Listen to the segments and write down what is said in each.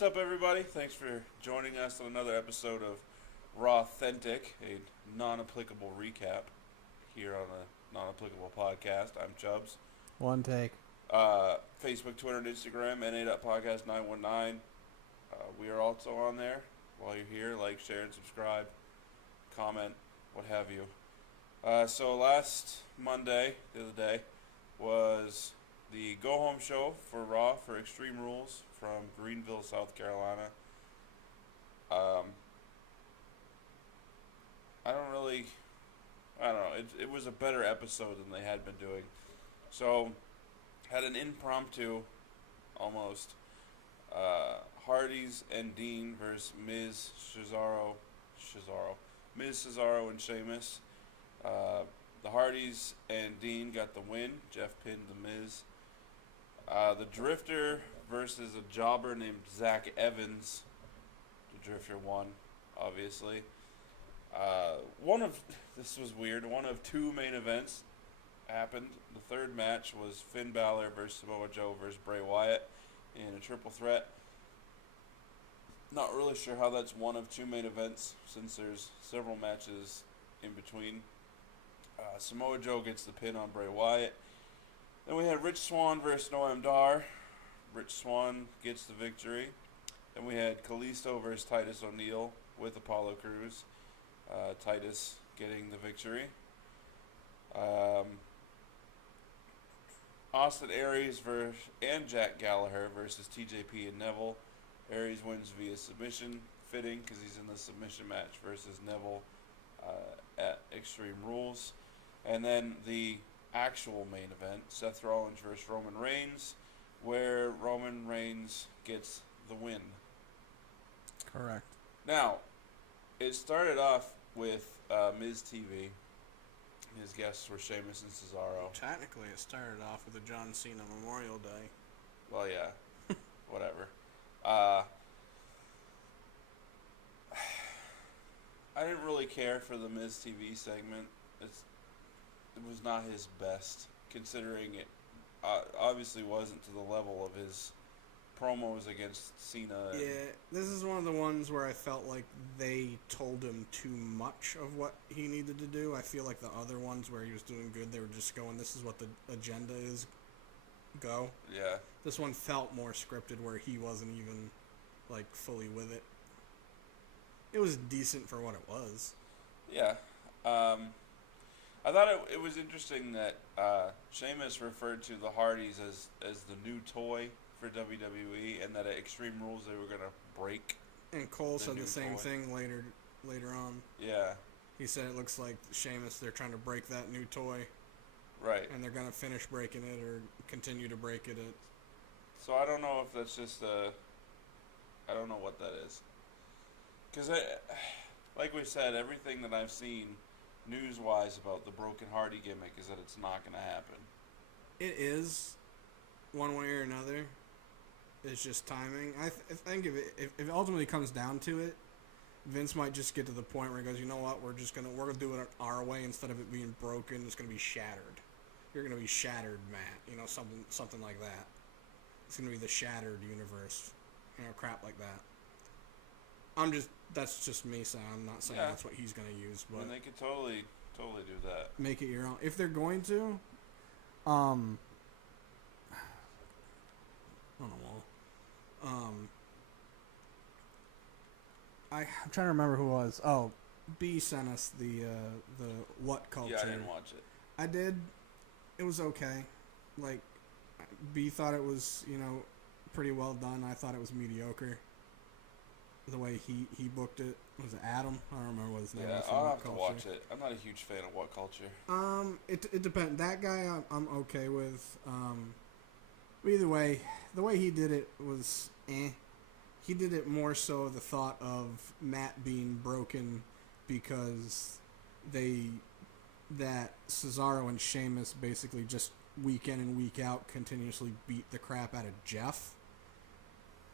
What's up, everybody? Thanks for joining us on another episode of Raw-thentic, a non-applicable recap here on a non-applicable podcast. I'm Chubbs. One take. Facebook, Twitter, and Instagram, NA.podcast919. We are also on there. While you're here, like, share, and subscribe. Comment, what have you. So last Monday, the other day, was the go-home show for Raw for Extreme Rules from Greenville, South Carolina. I don't know. It was a better episode than they had been doing. So, had an impromptu, almost, Hardy's and Dean versus Miz, Cesaro, and Sheamus. The Hardys and Dean got the win. Jeff pinned the Miz. The Drifter versus a jobber named Zach Evans. The Drifter won, obviously. This was weird. One of two main events happened. The third match was Finn Balor versus Samoa Joe versus Bray Wyatt in a triple threat. Not really sure how that's one of two main events since there's several matches in between. Samoa Joe gets the pin on Bray Wyatt. Then we had Rich Swann versus Noam Dar. Rich Swann gets the victory. Then we had Kalisto versus Titus O'Neil with Apollo Crews. Titus getting the victory. Austin Aries and Jack Gallagher versus TJP and Neville. Aries wins via submission, fitting because he's in the submission match versus Neville at Extreme Rules. And then the actual main event, Seth Rollins versus Roman Reigns, where Roman Reigns gets the win. Correct. Now, it started off with Miz TV. His guests were Sheamus and Cesaro. Technically, it started off with a John Cena Memorial Day. Well, yeah. Whatever. I didn't really care for the Miz TV segment. It was not his best, considering it obviously wasn't to the level of his promos against Cena. Yeah, this is one of the ones where I felt like they told him too much of what he needed to do. I feel like the other ones where he was doing good, they were just going, this is what the agenda is, go. Yeah. This one felt more scripted where he wasn't even, like, fully with it. It was decent for what it was. Yeah. I thought it was interesting that Sheamus referred to the Hardys as the new toy for WWE, and that at Extreme Rules they were going to break. And Cole said the same thing later on. Yeah. He said it looks like Sheamus, they're trying to break that new toy. Right. And they're going to finish breaking it or continue to break it. So I don't know if that's just I don't know what that is. Because, like we said, everything that I've seen news-wise about the Broken Hardy gimmick is that it's not going to happen. It is, one way or another. It's just timing. I think if it ultimately comes down to it, Vince might just get to the point where he goes, you know what, we're gonna do it our way instead of it being broken. It's gonna be shattered. You're gonna be shattered, Matt. You know, something like that. It's gonna be the shattered universe. You know, crap like that. That's just me saying. I'm not saying that's what he's gonna use, but they could totally do that. Make it your own. If they're going to, I don't know. I'm trying to remember who it was. Oh, B sent us the what culture. Yeah, I didn't watch it. I did. It was okay. Like, B thought it was, pretty well done. I thought it was mediocre. The way he booked it. Was it Adam? I don't remember what his name was. Yeah, I'll have to watch it. I'm not a huge fan of What Culture. It depends. That guy I'm okay with. Either way, the way he did it was He did it more so the thought of Matt being broken because that Cesaro and Sheamus basically just week in and week out continuously beat the crap out of Jeff.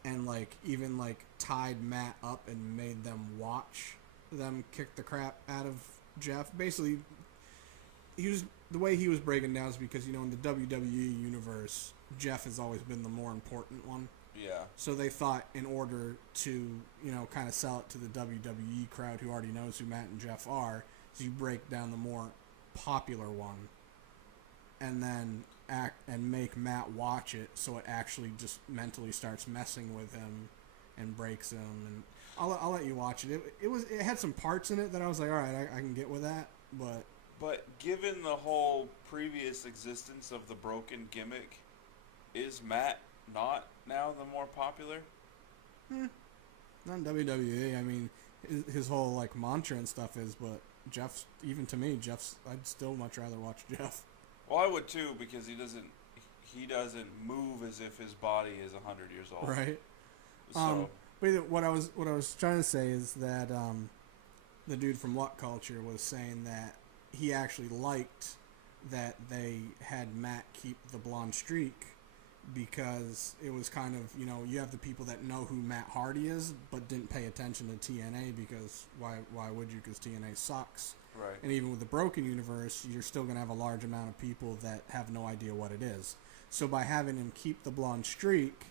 And even tied Matt up and made them watch them kick the crap out of Jeff. Basically, the way he was breaking down is because in the WWE universe, Jeff has always been the more important one. Yeah. So they thought in order to, kind of sell it to the WWE crowd who already knows who Matt and Jeff are, is you break down the more popular one and then make Matt watch it so it actually just mentally starts messing with him and breaks him. And I'll let you watch it. It had some parts in it that I was like, all right, I can get with that, But given the whole previous existence of the broken gimmick, is Matt not now the more popular? Not in WWE. I mean, his whole like mantra and stuff is, but Jeff's, even to me, I'd still much rather watch Jeff. Well, I would too, because he doesn't move as if his body is 100 years old. Right. So But what I was trying to say is that the dude from What Culture was saying that he actually liked that they had Matt keep the blonde streak, because it was kind of, you have the people that know who Matt Hardy is but didn't pay attention to TNA, because why would you? Because TNA sucks. right. And even with the Broken Universe, you're still going to have a large amount of people that have no idea what it is. So by having him keep the blonde streak,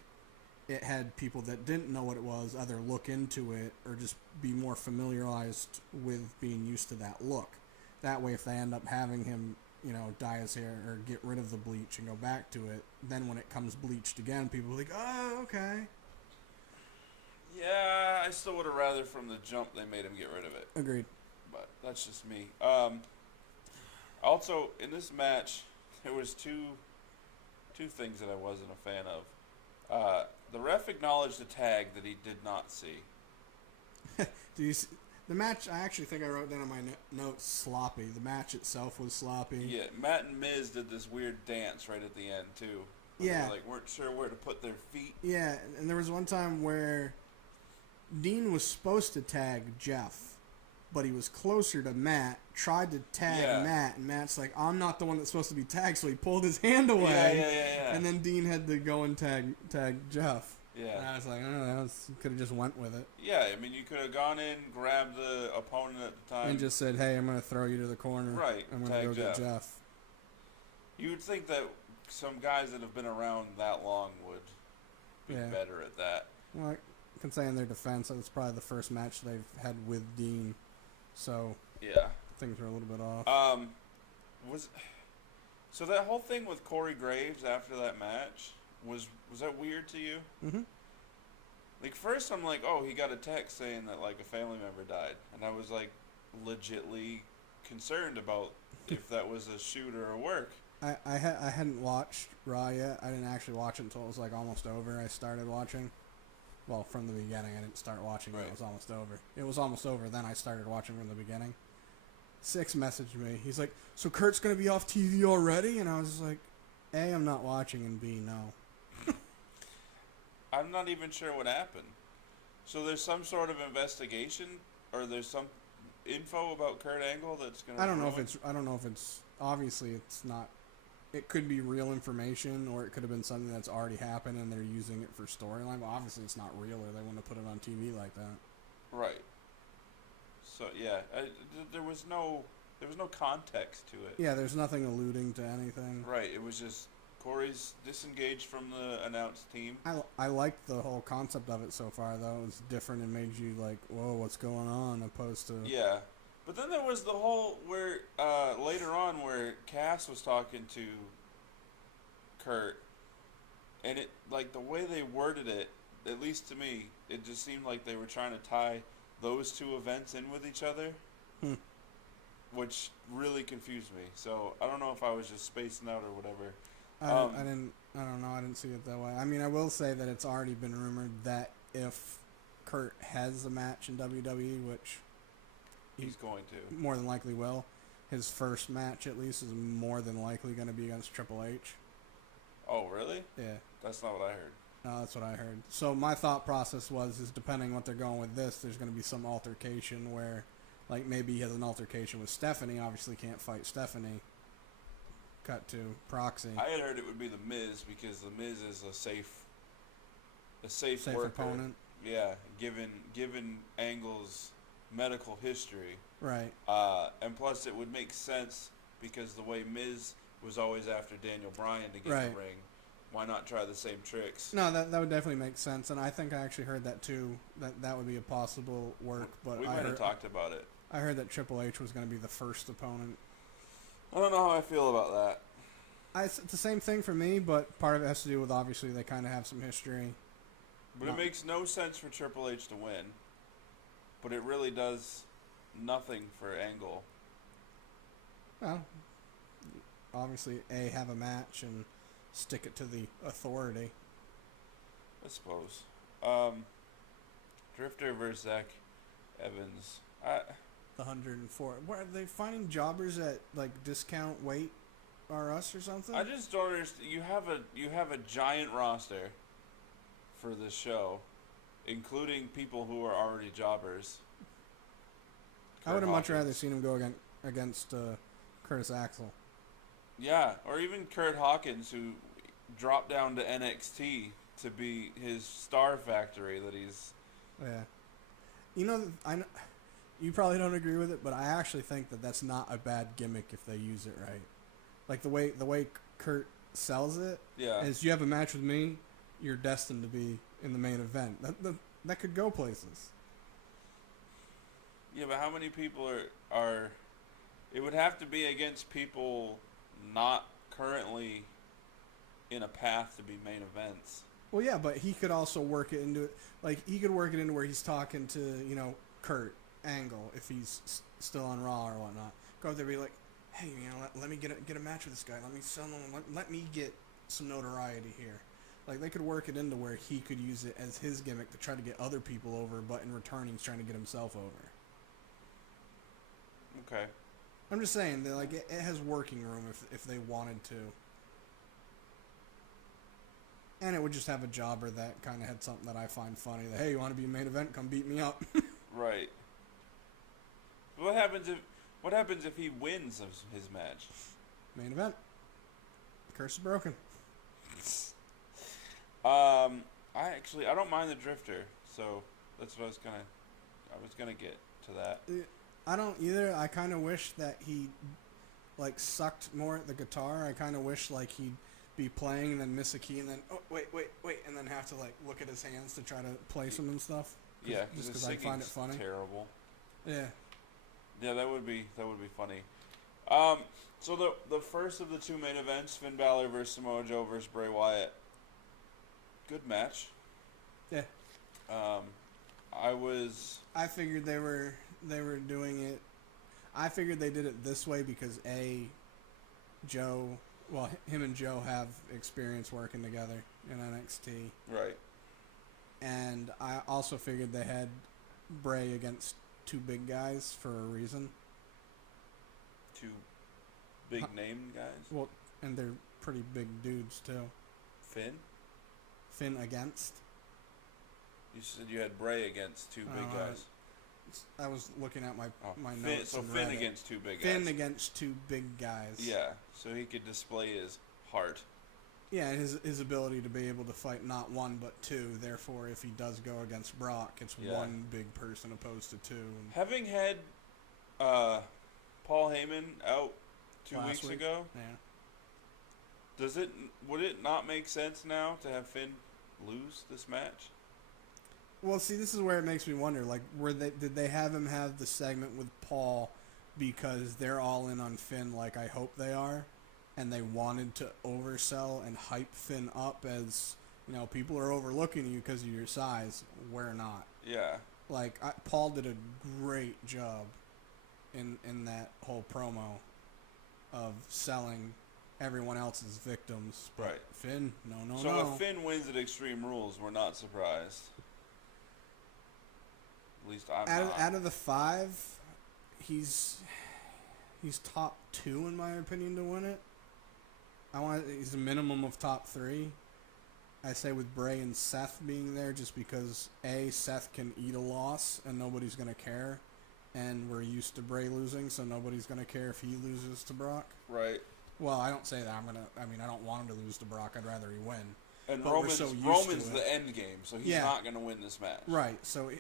it had people that didn't know what it was either look into it or just be more familiarized with being used to that look. That way, if they end up having him, dye his hair or get rid of the bleach and go back to it, then when it comes bleached again, people are like, oh, okay. Yeah, I still would have rather from the jump they made him get rid of it. Agreed. But that's just me. Also, in this match, there was two things that I wasn't a fan of. The ref acknowledged a tag that he did not see. Do you see, the match? I actually think I wrote down on my notes sloppy. The match itself was sloppy. Yeah, Matt and Miz did this weird dance right at the end too. Yeah, They weren't sure where to put their feet. Yeah, and there was one time where Dean was supposed to tag Jeff, but he was closer to Matt, tried to tag Matt, and Matt's like, I'm not the one that's supposed to be tagged, so he pulled his hand away. Yeah. And then Dean had to go and tag Jeff. Yeah. And I was like, oh, could have just went with it. Yeah, I mean, you could have gone in, grabbed the opponent at the time. And just said, hey, I'm going to throw you to the corner. Right, I'm going to go get Jeff. You would think that some guys that have been around that long would be better at that. Well, I can say in their defense, it's probably the first match they've had with Dean. So, yeah, things are a little bit off. So that whole thing with Corey Graves after that match, was that weird to you? Mm-hmm. Like, first I'm like, oh, he got a text saying that, like, a family member died. And I was, like, legitly concerned about if that was a shoot or a work. I hadn't watched Raw yet. I didn't actually watch it until it was, like, almost over. I started watching. Well, from the beginning. I didn't start watching it. It was almost over. It was almost over. Then I started watching from the beginning. Six messaged me. He's like, so Kurt's going to be off TV already? And I was like, A, I'm not watching, and B, no. I'm not even sure what happened. So there's some sort of investigation, or there's some info about Kurt Angle that's going to... I don't know if it's... Obviously, it's not... It could be real information, or it could have been something that's already happened and they're using it for storyline. But obviously, it's not real, or they wouldn't have put it on TV like that. Right. So yeah, there was no context to it. Yeah, there's nothing alluding to anything. Right. It was just Corey's disengaged from the announced team. I liked the whole concept of it so far, though. It was different and made you like, whoa, what's going on? Opposed to yeah. But then there was the whole where later on where Cass was talking to Kurt, and it, like, the way they worded it, at least to me, it just seemed like they were trying to tie those two events in with each other, which really confused me. So I don't know if I was just spacing out or whatever. I don't know. I didn't see it that way. I mean, I will say that it's already been rumored that if Kurt has a match in WWE, which he's going to more than likely will, his first match at least is more than likely going to be against Triple H. Oh, really? Yeah. That's not what I heard. No, that's what I heard. So my thought process is depending what they're going with this, there's going to be some altercation where, like, maybe he has an altercation with Stephanie. Obviously can't fight Stephanie. Cut to proxy. I had heard it would be the Miz, because the Miz is a safe worker. Opponent. Yeah, given Angle's medical history. Right. And plus it would make sense because the way Miz was always after Daniel Bryan to get in the ring, why not try the same tricks? No, that would definitely make sense, and I think I actually heard that too. That would be a possible work, but We might have talked about it. I heard that Triple H was going to be the first opponent. I don't know how I feel about that. It's the same thing for me, but part of it has to do with obviously they kind of have some history. But it makes no sense for Triple H to win. But it really does nothing for Angle. Well, obviously, have a match and stick it to the authority. I suppose. Drifter versus Zach Evans. The 104. What, are they finding jobbers at like discount weight or us or something? I just don't understand. You have a giant roster for this show, including people who are already jobbers. I would have much rather seen him go against Curtis Axel. Yeah, or even Kurt Hawkins, who dropped down to NXT to be his star factory that he's... Yeah. You know, you probably don't agree with it, but I actually think that that's not a bad gimmick if they use it right. Like the way Kurt sells it is, you have a match with me, you're destined to be in the main event. That could go places. Yeah, but how many people are... It would have to be against people not currently in a path to be main events. Well, yeah, but he could also work it into it. Like, he could work it into where he's talking to, Kurt Angle, if he's still on Raw or whatnot. Go up there and be like, hey, let me get a match with this guy. Let me sell him. Let me get some notoriety here. Like, they could work it into where he could use it as his gimmick to try to get other people over, but in return, he's trying to get himself over. Okay. I'm just saying that, like, it has working room if they wanted to. And it would just have a jobber that kind of had something that I find funny. That, hey, you want to be a main event? Come beat me up. Right. What happens if he wins his match? Main event. Curse is broken. I don't mind the Drifter, so that's what I was gonna get to that. I don't either. I kind of wish that he, like, sucked more at the guitar. I kind of wish, like, he'd be playing and then miss a key and then, oh, wait, and then have to, like, look at his hands to try to place them and stuff. Yeah, just because I find it funny. Terrible. Yeah. Yeah, that would be funny. So the first of the two main events, Finn Balor versus Samoa Joe versus Bray Wyatt. Good match. Yeah. I figured they were doing it. I figured they did it this way because him and Joe have experience working together in NXT. Right. And I also figured they had Bray against two big guys for a reason. Two big name guys? Well, and they're pretty big dudes too. Finn against? You said you had Bray against two big guys. I was looking at my notes. So Finn against two big guys. Finn against two big guys. Yeah, so he could display his heart. Yeah, and his ability to be able to fight not one but two. Therefore, if he does go against Brock, it's one big person opposed to two. Having had Paul Heyman out 2 weeks ago, would it not make sense now to have Finn lose this match? Well, see, this is where it makes me wonder. Like, did they have him have the segment with Paul because they're all in on Finn, like I hope they are, and they wanted to oversell and hype Finn up as, people are overlooking you because of your size. We're not. Yeah. Like, Paul did a great job in that whole promo of selling everyone else's victims. But right. Finn, no. So if Finn wins at Extreme Rules, we're not surprised. At least I'm not. Out of the 5, he's top 2 in my opinion to win it. He's a minimum of top 3. I say with Bray and Seth being there, just because Seth can eat a loss and nobody's gonna care, and we're used to Bray losing, so nobody's gonna care if he loses to Brock. Right. Well, I don't say that. I don't want him to lose to Brock. I'd rather he win. And Roman's the end game, so he's not gonna win this match. Right. So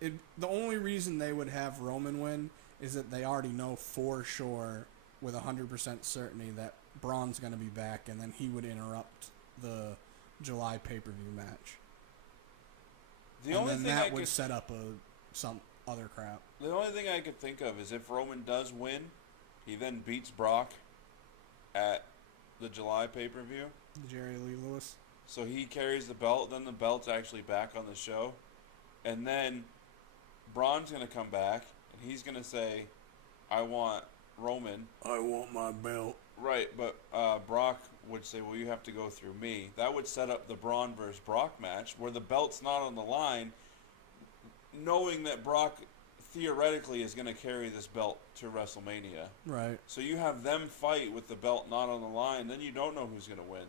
the only reason they would have Roman win is that they already know for sure with 100% certainty that Braun's going to be back, and then he would interrupt the July pay-per-view match. The only thing that would set up some other crap. The only thing I could think of is if Roman does win, he then beats Brock at the July pay-per-view. Jerry Lee Lewis. So he carries the belt, then the belt's actually back on the show. And then Braun's going to come back, and he's going to say, I want Roman. I want my belt. Right, but Brock would say, well, you have to go through me. That would set up the Braun versus Brock match, where the belt's not on the line, knowing that Brock theoretically is going to carry this belt to WrestleMania. Right. So you have them fight with the belt not on the line, then you don't know who's going to win.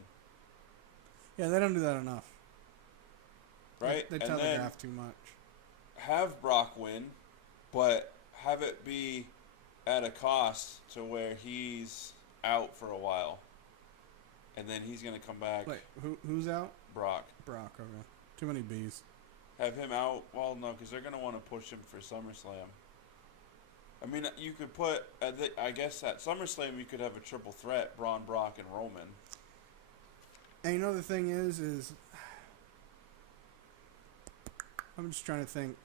Yeah, they don't do that enough. Right? They telegraph too much. Have Brock win, but have it be at a cost to where he's out for a while. And then he's going to come back. Wait, who's out? Brock. Brock, okay. Too many B's. Have him out? Well, no, because they're going to want to push him for SummerSlam. I mean, you could put, I guess at SummerSlam you could have a triple threat, Braun, Brock, and Roman. And you know the thing is I'm just trying to think.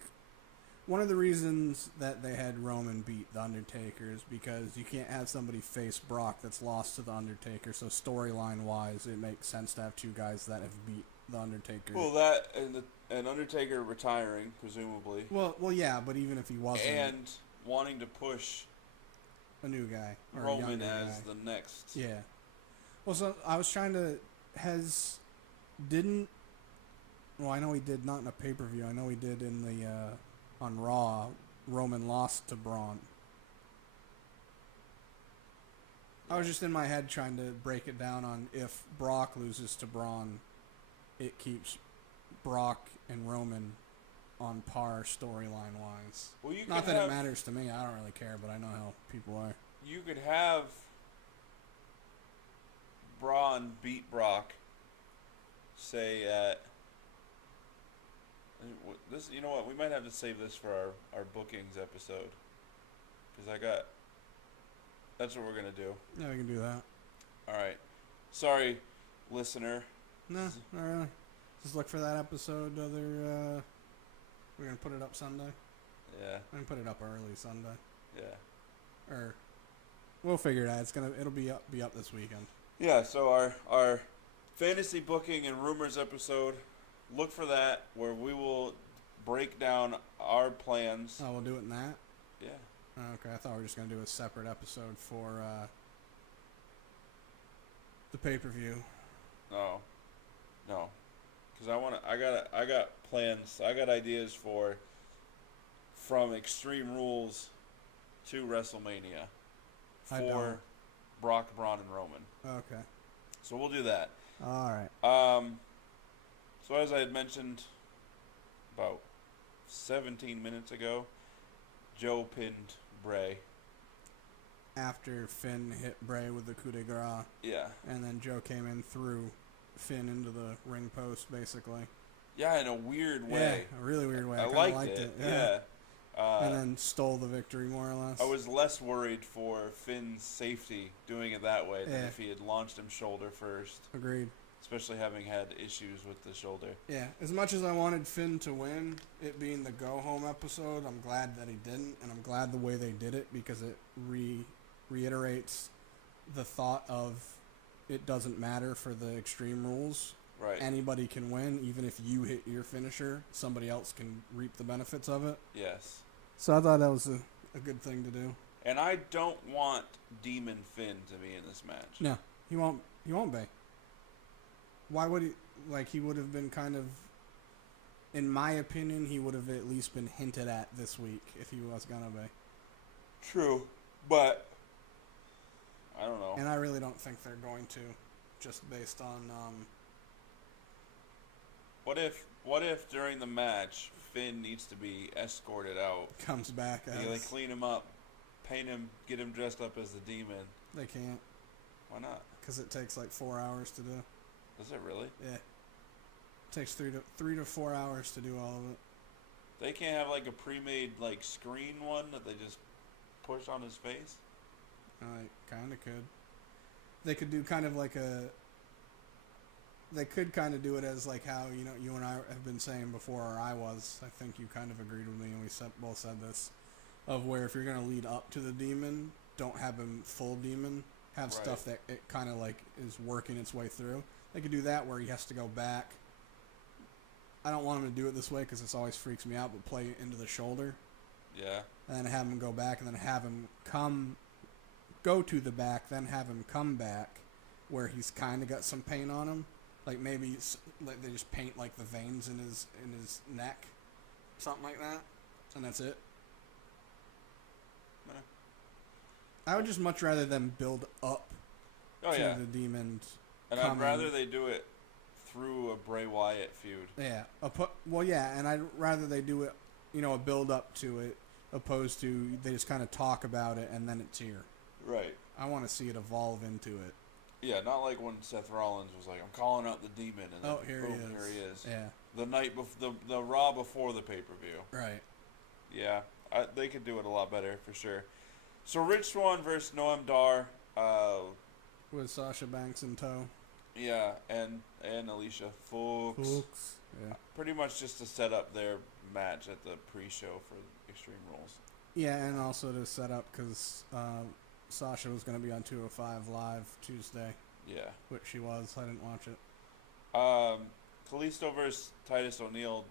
One of the reasons that they had Roman beat The Undertaker is because you can't have somebody face Brock that's lost to The Undertaker. So storyline-wise, it makes sense to have two guys that have beat The Undertaker. Well, that and Undertaker retiring, presumably. Well, yeah, but even if he wasn't... And wanting to push a new guy. Or Roman a as guy. the next. Yeah. Well, so I was trying to... Well, I know he did not in a pay-per-view. I know he did in the... on Raw, Roman lost to Braun. I was just in my head trying to break it down on if Brock loses to Braun, it keeps Brock and Roman on par storyline-wise. Well, not that it matters to me. I don't really care, but I know how people are. You could have Braun beat Brock, say at... This, you know what? We might have to save this for our bookings episode, because that's what we're gonna do. Yeah, we can do that. All right. Sorry, listener. No, not really. Just look for that episode. We're gonna put it up Sunday. Yeah. I'm gonna put it up early Sunday. Yeah. Or we'll figure it out. It'll be up this weekend. Yeah. So our fantasy booking and rumors episode. Look for that, where we will break down our plans. Oh, we'll do it in that? Yeah. Okay, I thought we were just going to do a separate episode for the pay-per-view. No. Because I got plans. I got ideas from Extreme Rules to WrestleMania for Brock, Braun, and Roman. Okay. So we'll do that. All right. So as I had mentioned about 17 minutes ago, Joe pinned Bray. After Finn hit Bray with the coup de grace. Yeah. And then Joe came in through Finn into the ring post, basically. Yeah, in a weird way. Yeah, a really weird way. I liked it. Yeah. And then stole the victory, more or less. I was less worried for Finn's safety doing it that way than if he had launched him shoulder first. Agreed. Especially having had issues with the shoulder. Yeah, as much as I wanted Finn to win, it being the go-home episode, I'm glad that he didn't, and I'm glad the way they did it, because it reiterates the thought of it doesn't matter for the Extreme Rules. Right. Anybody can win, even if you hit your finisher, somebody else can reap the benefits of it. Yes. So I thought that was a good thing to do. And I don't want Demon Finn to be in this match. No, he won't be. Why would he? Like, he would have been kind of, in my opinion, he would have at least been hinted at this week if he was gonna be. True, but I don't know. And I really don't think they're going to, just based on. What if during the match Finn needs to be escorted out? Comes back as. They clean him up, paint him, get him dressed up as the demon. They can't. Why not? Because it takes like 4 hours to do. Does it really? Yeah. It takes 3 to 4 hours to do all of it. They can't have like a pre-made like screen one that they just push on his face? I kind of could. They could do kind of like they could kind of do it as like how you and I have been saying before, or I think you kind of agreed with me, and we both said this, of where if you're gonna lead up to the demon, don't have him full demon. Have Right. stuff that it kind of like is working its way through. They could do that where he has to go back. I don't want him to do it this way because this always freaks me out. But play into the shoulder, Yeah. and then have him go back, and then have him go to the back, then have him come back, where he's kind of got some paint on him. Like maybe like they just paint like the veins in his neck, something like that, and that's it. Yeah. I would just much rather them build up Oh to yeah. the demon. And I'd rather they do it through a Bray Wyatt feud. Yeah. And I'd rather they do it, a build up to it, opposed to they just kind of talk about it and then it's here. Right. I want to see it evolve into it. Yeah, not like when Seth Rollins was like, "I'm calling out the demon," and then Here boom, he is. here he is. Yeah. The night the Raw before the pay-per-view. Right. Yeah, they could do it a lot better for sure. So Rich Swann versus Noam Dar. With Sasha Banks in tow. Yeah, and Alicia Fox. Yeah. Pretty much just to set up their match at the pre-show for Extreme Rules. Yeah, and also to set up because Sasha was going to be on 205 Live Tuesday, Yeah. which she was. I didn't watch it. Kalisto versus Titus O'Neil.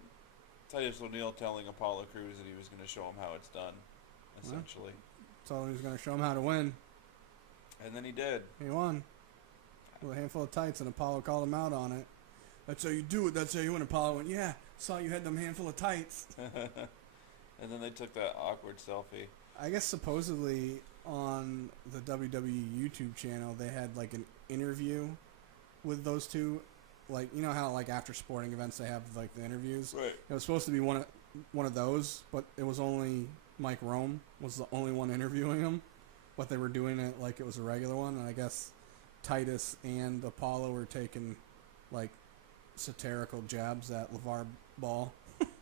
Titus O'Neil telling Apollo Crews that he was going to show him how it's done, essentially. So he was going to show him how to win. And then he did. He won. With a handful of tights, and Apollo called him out on it. That's how you do it. That's how you win. Apollo went, yeah, saw you had them handful of tights. And then they took that awkward selfie. I guess supposedly on the WWE YouTube channel, they had like an interview with those two. Like, you know how like after sporting events they have like the interviews? Right. It was supposed to be one of those, but it was only Mike Rome was the only one interviewing him. But they were doing it like it was a regular one, and I guess Titus and Apollo were taking like satirical jabs at LeVar Ball.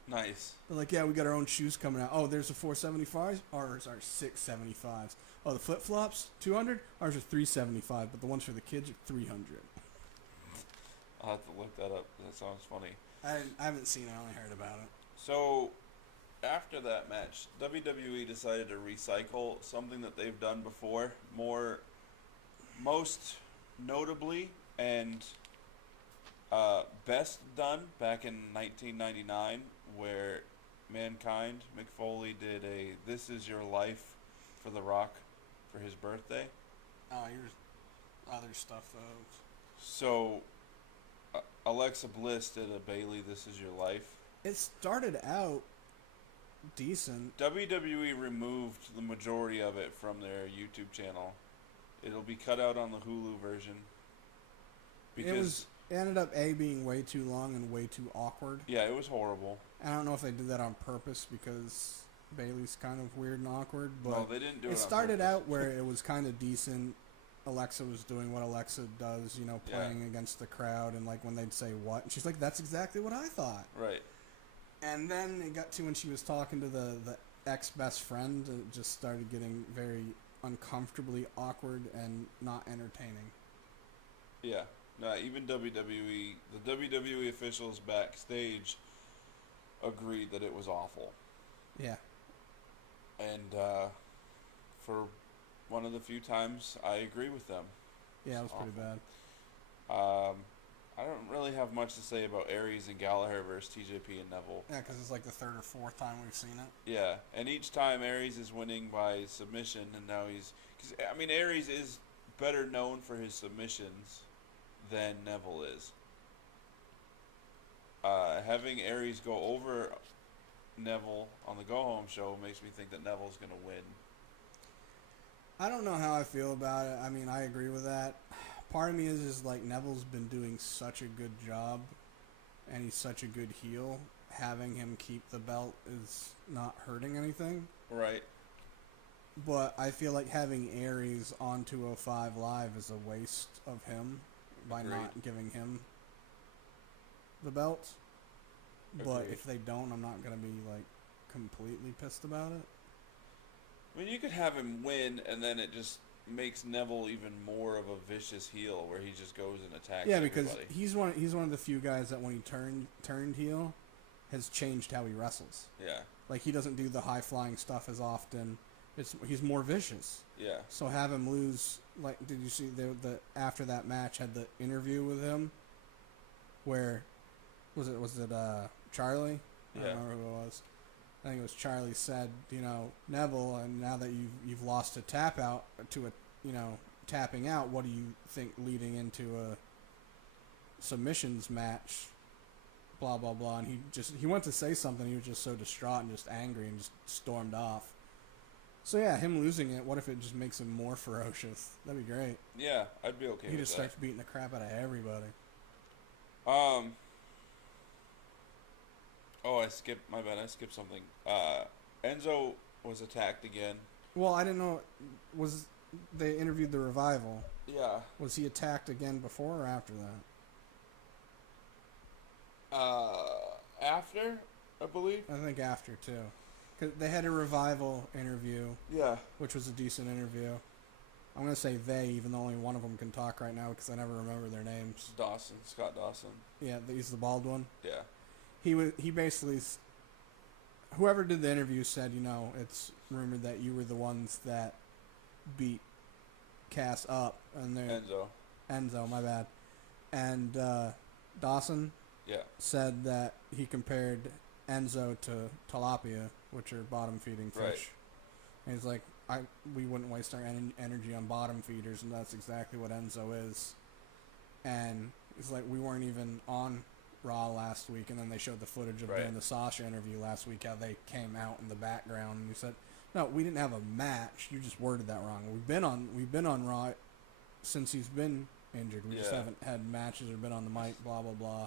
Nice. They're like, yeah, we got our own shoes coming out. Oh, there's the 475s. Ours are 675s. Oh, the flip flops 200. Ours are 375, but the ones for the kids are 300. I'll have to look that up. That sounds funny. I haven't seen it. I only heard about it. So, after that match, WWE decided to recycle something that they've done before, most notably and best done back in 1999, where Mankind, Mick Foley, did a "This Is Your Life" for The Rock for his birthday. Oh, here's other stuff though. So, Alexa Bliss did a Bailey "This Is Your Life." It started out decent. WWE removed the majority of it from their YouTube channel. It'll be cut out on the Hulu version. Because It ended up being way too long and way too awkward. yeah, it was horrible. I don't know if they did that on purpose because Bailey's kind of weird and awkward, but No, they didn't do it. it on started purpose. out where it was kind of decent. Alexa was doing what Alexa does, playing against the crowd, and like when they'd say what, and she's like, "That's exactly what I thought." Right. And then it got to when she was talking to the ex-best friend, it just started getting very uncomfortably awkward and not entertaining. Yeah. No, even WWE, the WWE officials backstage agreed that it was awful. Yeah. And for one of the few times, I agree with them. Yeah, it was pretty bad. I don't really have much to say about Aries and Gallagher versus TJP and Neville. Yeah, because it's like the third or fourth time we've seen it. Yeah, and each time Aries is winning by submission, and now because Aries is better known for his submissions than Neville is. Having Aries go over Neville on the Go Home show makes me think that Neville's going to win. I don't know how I feel about it. I mean, I agree with that. Part of me is like Neville's been doing such a good job, and he's such a good heel. Having him keep the belt is not hurting anything. Right. But I feel like having Aries on 205 Live is a waste of him by Agreed. not giving him the belt. But Agreed. if they don't, I'm not going to be like completely pissed about it. I mean, you could have him win, and then it just makes Neville even more of a vicious heel, where he just goes and attacks. Yeah, because everybody. he's one of the few guys that when he turned heel, has changed how he wrestles. Yeah. Like he doesn't do the high flying stuff as often. He's more vicious. Yeah. So have him lose. Like, did you see the after that match had the interview with him, where was it Charlie? I don't remember who it was. I think it was Charlie said, Neville, and now that you've lost a tap out to a tapping out, what do you think leading into a submissions match? Blah blah blah, and he went to say something. He was just so distraught and just angry and just stormed off. So yeah, him losing it. What if it just makes him more ferocious? That'd be great. Yeah, I'd be okay. He just starts beating the crap out of everybody. Oh, my bad. I skipped something. Enzo was attacked again. Well, I didn't know. They interviewed the Revival? Yeah. Was he attacked again before or after that? After, I believe. I think after too, because they had a Revival interview. Yeah. Which was a decent interview. I'm gonna say they, even though only one of them can talk right now because I never remember their names. Scott Dawson. Yeah, he's the bald one. Yeah. He basically, whoever did the interview said, it's rumored that you were the ones that beat Cass up, and Enzo, my bad, and Dawson. Yeah. Said that he compared Enzo to tilapia, which are bottom feeding fish. Right. And he's like, we wouldn't waste our energy on bottom feeders, and that's exactly what Enzo is. And it's like, we weren't even on Raw last week, and then they showed the footage of doing the Sasha interview last week, how they came out in the background, and he said, no, we didn't have a match. You just worded that wrong. We've been on Raw since he's been injured. We just haven't had matches or been on the mic, blah, blah, blah.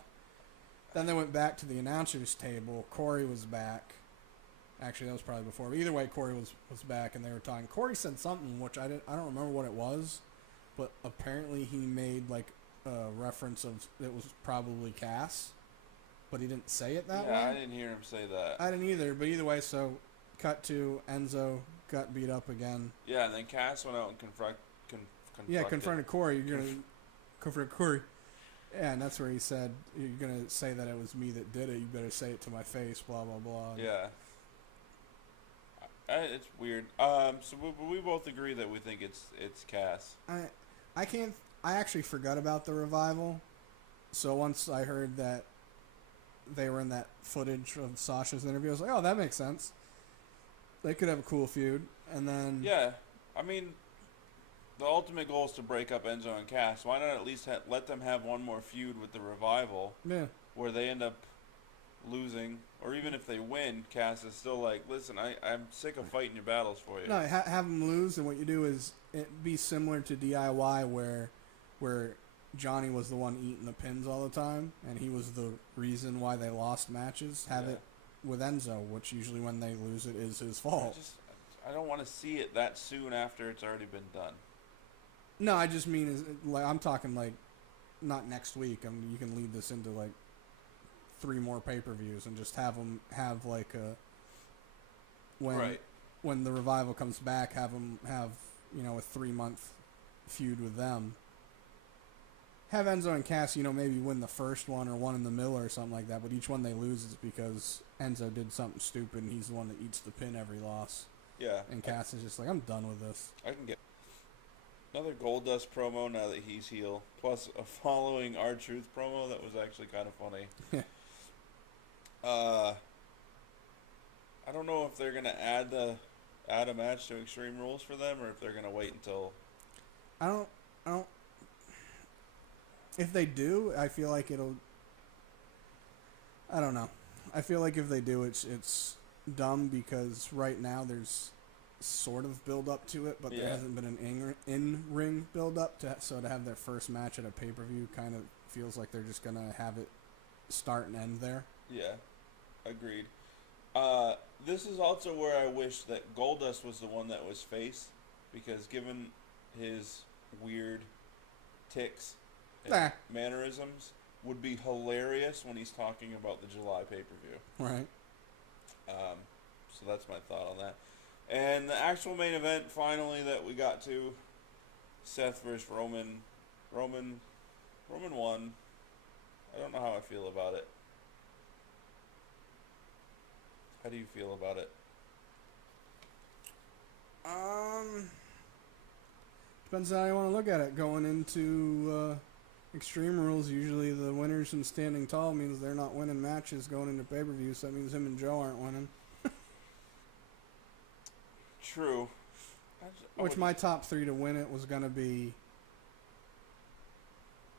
Then they went back to the announcers table. Corey was back. Actually, that was probably before. But either way, Corey was back, and they were talking. Corey said something, which I don't remember what it was, but apparently he made like a reference of it was probably Cass, but he didn't say it that way. Yeah, I didn't hear him say that. I didn't either, but either way, so cut to Enzo got beat up again. Yeah, and then Cass went out and confronted Corey. You're going to confront Corey. Yeah, and that's where he said, you're going to say that it was me that did it. You better say it to my face, blah, blah, blah. Yeah. It's weird. So we both agree that we think it's Cass. I actually forgot about the Revival. So once I heard that they were in that footage of Sasha's interview, I was like, oh, that makes sense. They could have a cool feud. And then... Yeah. I mean, the ultimate goal is to break up Enzo and Cass. Why not at least let them have one more feud with the Revival? Yeah. Where they end up losing, or even if they win, Cass is still like, listen, I'm sick of fighting your battles for you. No, have them lose, and what you do is it be similar to DIY where Johnny was the one eating the pins all the time, and he was the reason why they lost matches. Have it with Enzo, which usually when they lose it is his fault. I don't want to see it that soon after it's already been done. No, I just mean I'm talking like not next week. I mean, you can lead this into like 3 more pay-per-views and just have them have like a when the Revival comes back, have them have a 3-month feud with them. Have Enzo and Cass, maybe win the first one or one in the middle or something like that, but each one they lose is because Enzo did something stupid and he's the one that eats the pin every loss. Yeah. And Cass is just like, I'm done with this. I can get another Goldust promo now that he's heel, plus a following R-Truth promo that was actually kind of funny. I don't know if they're going to add a match to Extreme Rules for them or if they're going to wait until... I don't... If they do, I feel like it'll... I don't know. I feel like if they do, it's dumb because right now there's sort of build up to it, but there hasn't been an in-ring build up so to have their first match at a pay-per-view kind of feels like they're just going to have it start and end there. Yeah, agreed. This is also where I wish that Goldust was the one that was face, because given his weird tics and mannerisms, would be hilarious when he's talking about the July pay-per-view. Right. So that's my thought on that. And the actual main event, finally, that we got to, Seth versus Roman. Roman won. I don't know how I feel about it. How do you feel about it? Depends on how you want to look at it. Going into Extreme Rules, usually the winners from standing tall means they're not winning matches going into pay-per-view, so that means him and Joe aren't winning. True. Which my top 3 to win it was going to be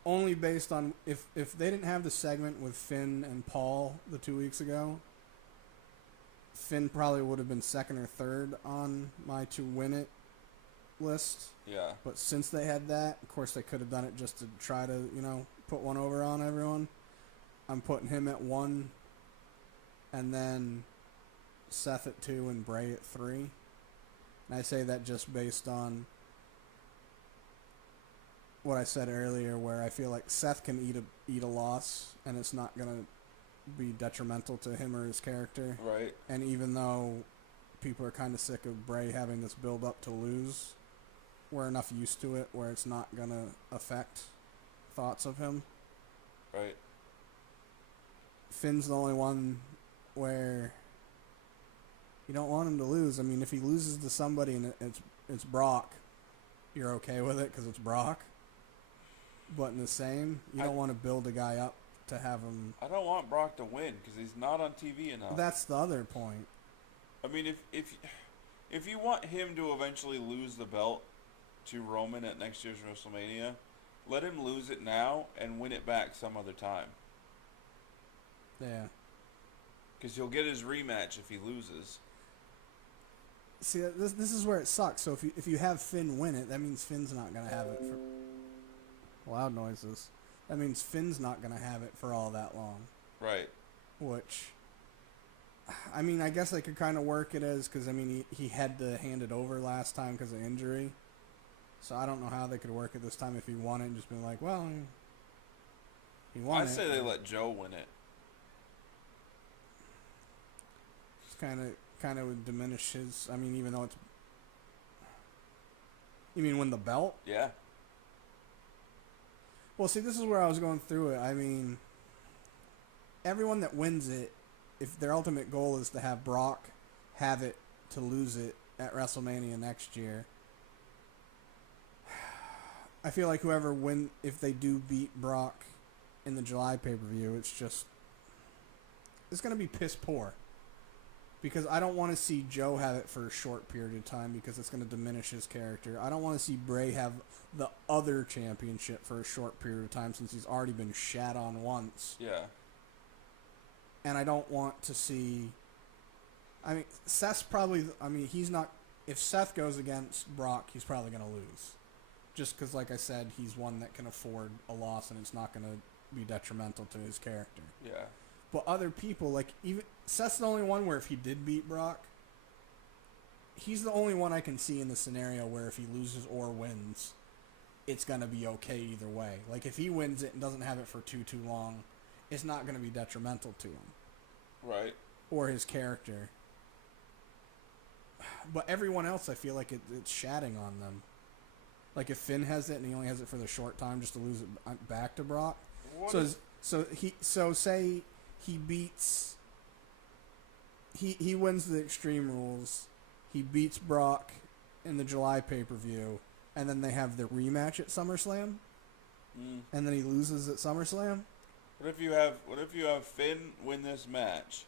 only based on if they didn't have the segment with Finn and Paul the 2 weeks ago, Finn probably would have been second or third on my to win it list. Yeah. But since they had that, of course they could have done it just to try to, put one over on everyone. I'm putting him at 1, and then Seth at 2 and Bray at 3. And I say that just based on what I said earlier, where I feel like Seth can eat a loss, and it's not gonna be detrimental to him or his character. Right. And even though people are kind of sick of Bray having this build up to lose, we're enough used to it where it's not gonna affect thoughts of him. Right. Finn's the only one where you don't want him to lose. I mean, if he loses to somebody and it's Brock, you're okay with it because it's Brock. But in the same, you don't want to build a guy up to have him. I don't want Brock to win because he's not on TV enough. That's the other point. I mean, if you want him to eventually lose the belt to Roman at next year's WrestleMania, let him lose it now and win it back some other time. Yeah. Because he'll get his rematch if he loses. See, this is where it sucks. So if you have Finn win it, that means Finn's not going to have it for loud noises. That means Finn's not going to have it for all that long. Right. Which, I mean, I guess I could kind of work it as, because, I mean, he had to hand it over last time because of injury. So I don't know how they could work it this time if he won it and just been like, well, he won it. I say they let Joe win it. It's kind of would diminish his, I mean, even though it's, you mean win the belt? Yeah. Well, see, this is where I was going through it. I mean, everyone that wins it, if their ultimate goal is to have Brock have it to lose it at WrestleMania next year, I feel like whoever if they do beat Brock in the July pay-per-view, it's going to be piss poor. Because I don't want to see Joe have it for a short period of time because it's going to diminish his character. I don't want to see Bray have the other championship for a short period of time since he's already been shat on once. Yeah. And I don't want to see... I mean, Seth's probably... I mean, he's not... If Seth goes against Brock, he's probably going to lose. Just because, like I said, he's one that can afford a loss and it's not going to be detrimental to his character. Yeah. But other people, like, even Seth's the only one where if he did beat Brock, he's the only one I can see in the scenario where if he loses or wins, it's going to be okay either way. Like, if he wins it and doesn't have it for too long, it's not going to be detrimental to him. Right. Or his character. But everyone else, I feel like it's shatting on them. Like, if Finn has it and he only has it for the short time just to lose it back to Brock. So say... He beats... He wins the Extreme Rules. He beats Brock in the July pay-per-view. And then they have the rematch at SummerSlam. And then he loses at SummerSlam. What if you have Finn win this match,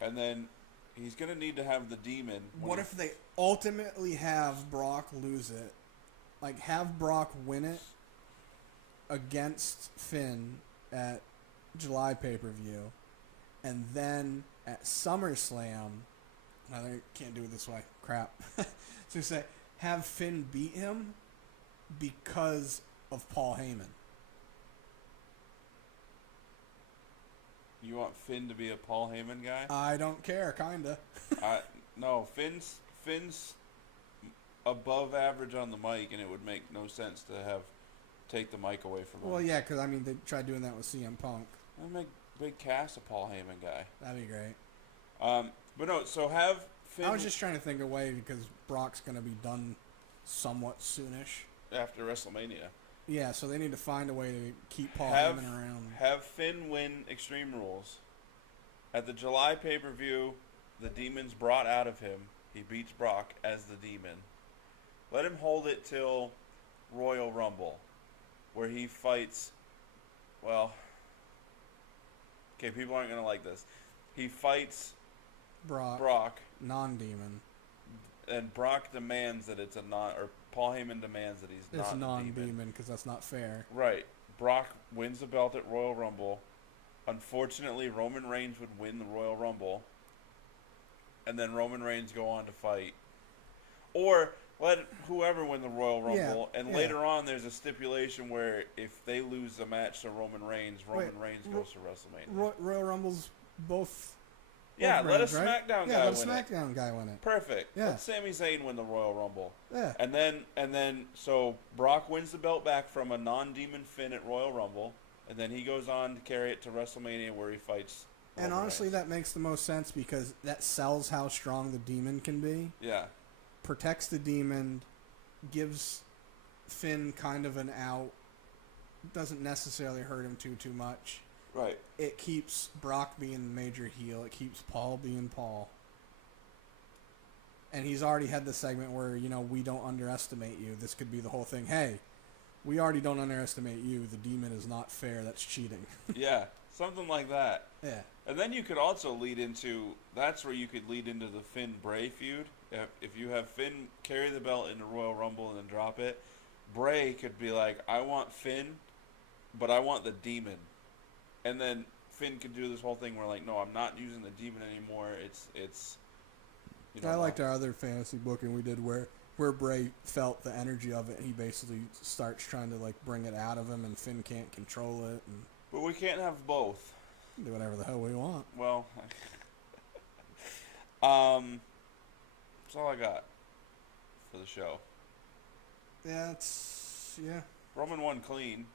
and then he's going to need to have the Demon... What if they ultimately have Brock lose it? Like, have Brock win it against Finn at July pay-per-view, and then at SummerSlam, I can't do it this way. Crap. So say, have Finn beat him because of Paul Heyman. You want Finn to be a Paul Heyman guy? I don't care, kinda. No, Finn's above average on the mic, and it would make no sense to take the mic away from him. Well, yeah, because, I mean, they tried doing that with CM Punk. I'd make big cast a Paul Heyman guy. That'd be great. But no, so have Finn... I was just trying to think of a way because Brock's going to be done somewhat soonish. after WrestleMania. Yeah, so they need to find a way to keep Paul Have Heyman around. have Finn win Extreme Rules. At the July pay-per-view, the Demon's brought out of him. He beats Brock as the Demon. Let him hold it till Royal Rumble, where he fights. Well, okay, people aren't gonna like this. He fights Brock, non-demon. and Brock demands that it's a non, or Paul Heyman demands that he's It's not non-demon because that's not fair. Right. Brock wins the belt at Royal Rumble. Unfortunately, Roman Reigns would win the Royal Rumble, and then Roman Reigns go on to fight, or let whoever win the Royal Rumble. And later on, there's a stipulation where if they lose the match to Roman Reigns, Roman Reigns goes to WrestleMania. Royal Rumbles both. Yeah, let a brands, right? SmackDown guy win it. Yeah, let a SmackDown guy win it. Perfect. Yeah. Let Sami Zayn win the Royal Rumble. Yeah. And then so Brock wins the belt back from a non-demon Finn at Royal Rumble, and then he goes on to carry it to WrestleMania where he fights And Roman honestly, Reigns. that makes the most sense because that sells how strong the Demon can be. Yeah. Protects the Demon, gives Finn kind of an out, doesn't necessarily hurt him too much. Right. It keeps Brock being the major heel. It keeps Paul being Paul. And he's already had the segment where, we don't underestimate you. This could be the whole thing. Hey, we already don't underestimate you. The Demon is not fair. That's cheating. Yeah, something like that. Yeah. And then you could also lead into, that's where you could lead into the Finn-Bray feud. If you have Finn carry the belt into Royal Rumble and then drop it, Bray could be like, I want Finn, but I want the Demon. And then Finn could do this whole thing where, like, no, I'm not using the Demon anymore. It's I liked our other fantasy booking we did where Bray felt the energy of it. He basically starts trying to, like, bring it out of him, and Finn can't control it. And But we can't have both. do whatever the hell we want. Well, that's all I got for the show. Yeah, Roman won clean.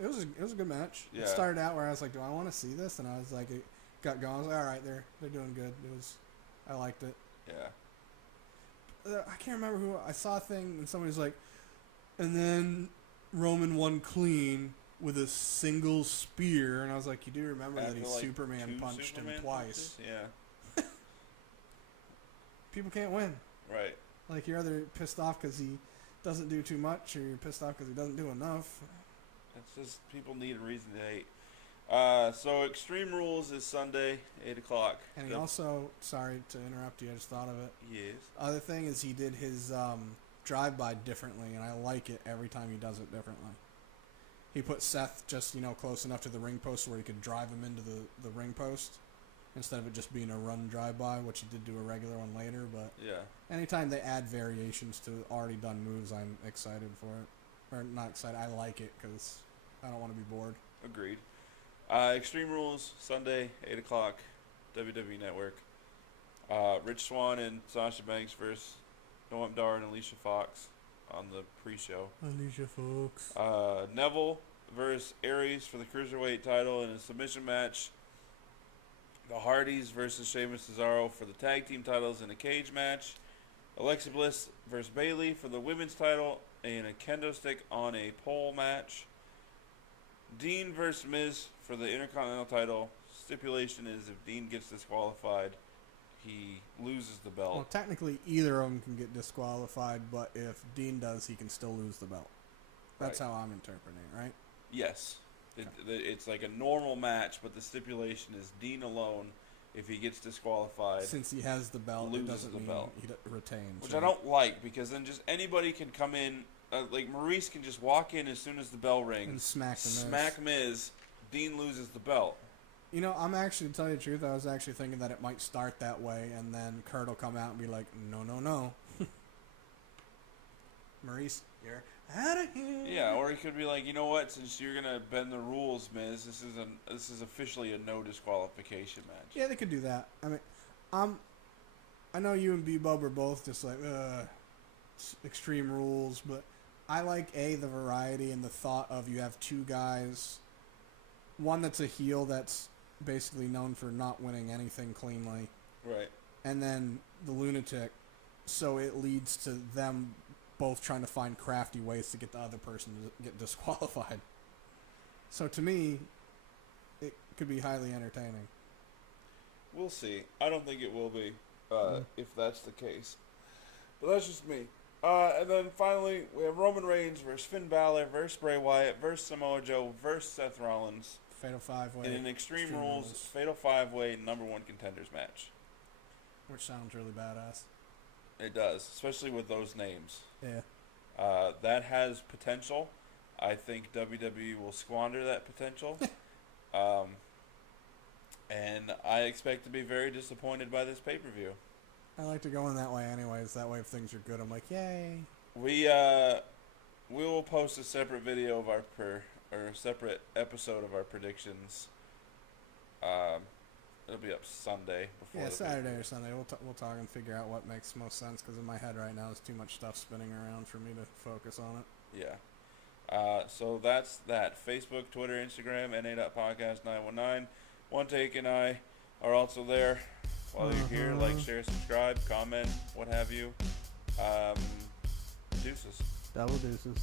It was a good match. Yeah. It started out where I was like, do I want to see this? And I was like, it got going. I was like, all right, they're doing good. I liked it. Yeah. I can't remember who I saw a thing and somebody's like, and then Roman won clean with a single spear, and I was like, you do remember that he After, like, Superman punched him Superman twice? punches? Yeah. People can't win. Right. Like, you're either pissed off because he doesn't do too much, or you're pissed off because he doesn't do enough. It's just people need a reason to hate. So Extreme Rules is Sunday, 8 o'clock. And he also, sorry to interrupt you, I just thought of it. Yes. Other thing is he did his drive-by differently, and I like it every time he does it differently. He put Seth just, close enough to the ring post where he could drive him into the ring post instead of it just being a run drive-by, which he did do a regular one later. But Yeah. anytime they add variations to already done moves, I'm excited for it. Or not excited, I like it because I don't want to be bored. Agreed. Extreme Rules, Sunday, 8 o'clock, WWE Network. Rich Swann and Sasha Banks versus Noam Dar and Alicia Fox on the pre-show. Alicia Fox. Neville versus Aries for the Cruiserweight title in a submission match. The Hardys versus Sheamus Cesaro for the tag team titles in a cage match. Alexa Bliss versus Bayley for the women's title in a kendo stick on a pole match. Dean versus Miz for the Intercontinental title. Stipulation is if Dean gets disqualified, he loses the belt. Well, technically, either of them can get disqualified, but if Dean does, he can still lose the belt. That's Right. how I'm interpreting it, right? Yes. It's like a normal match, but the stipulation is Dean alone, if he gets disqualified, Since he has the belt, it loses doesn't the mean belt. he retains. which right? I don't like, because then just anybody can come in, like Maurice can just walk in as soon as the bell And rings, smack the Miz. smack Miz, Dean loses the belt. I'm actually, to tell you the truth, I was actually thinking that it might start that way, and then Kurt will come out and be like, no. Maurice, you're out of here. Yeah, or he could be like, you know what? Since you're gonna bend the rules, Miz, this is officially a no disqualification match. Yeah, they could do that. I mean, I know you and B-Bub are both just like, Extreme Rules, but I like, the variety and the thought of you have two guys, one that's a heel that's basically known for not winning anything cleanly, Right. and then the lunatic, so it leads to them both trying to find crafty ways to get the other person to get disqualified. So to me, it could be highly entertaining. We'll see. I don't think it will be, if that's the case. But that's just me. And then finally, we have Roman Reigns versus Finn Balor versus Bray Wyatt versus Samoa Joe versus Seth Rollins Fatal 5-way. in an Extreme Rules Fatal 5-way number 1 contenders match. Which sounds really badass. It does, especially with those names. Yeah. That has potential. I think WWE will squander that potential. And I expect to be very disappointed by this pay-per-view. I like to go in that way anyways. That way if things are good, I'm like, yay. We will post a separate video of our separate episode of our predictions. It'll be up Sunday before. Yeah, Saturday or Sunday. We'll talk and figure out what makes most sense, because in my head right now there's too much stuff spinning around for me to focus on it. Yeah. So that's that. Facebook, Twitter, Instagram, NA.podcast919. One Take and I are also there. While you're here, like, share, subscribe, comment, what have you. Deuces. Double deuces.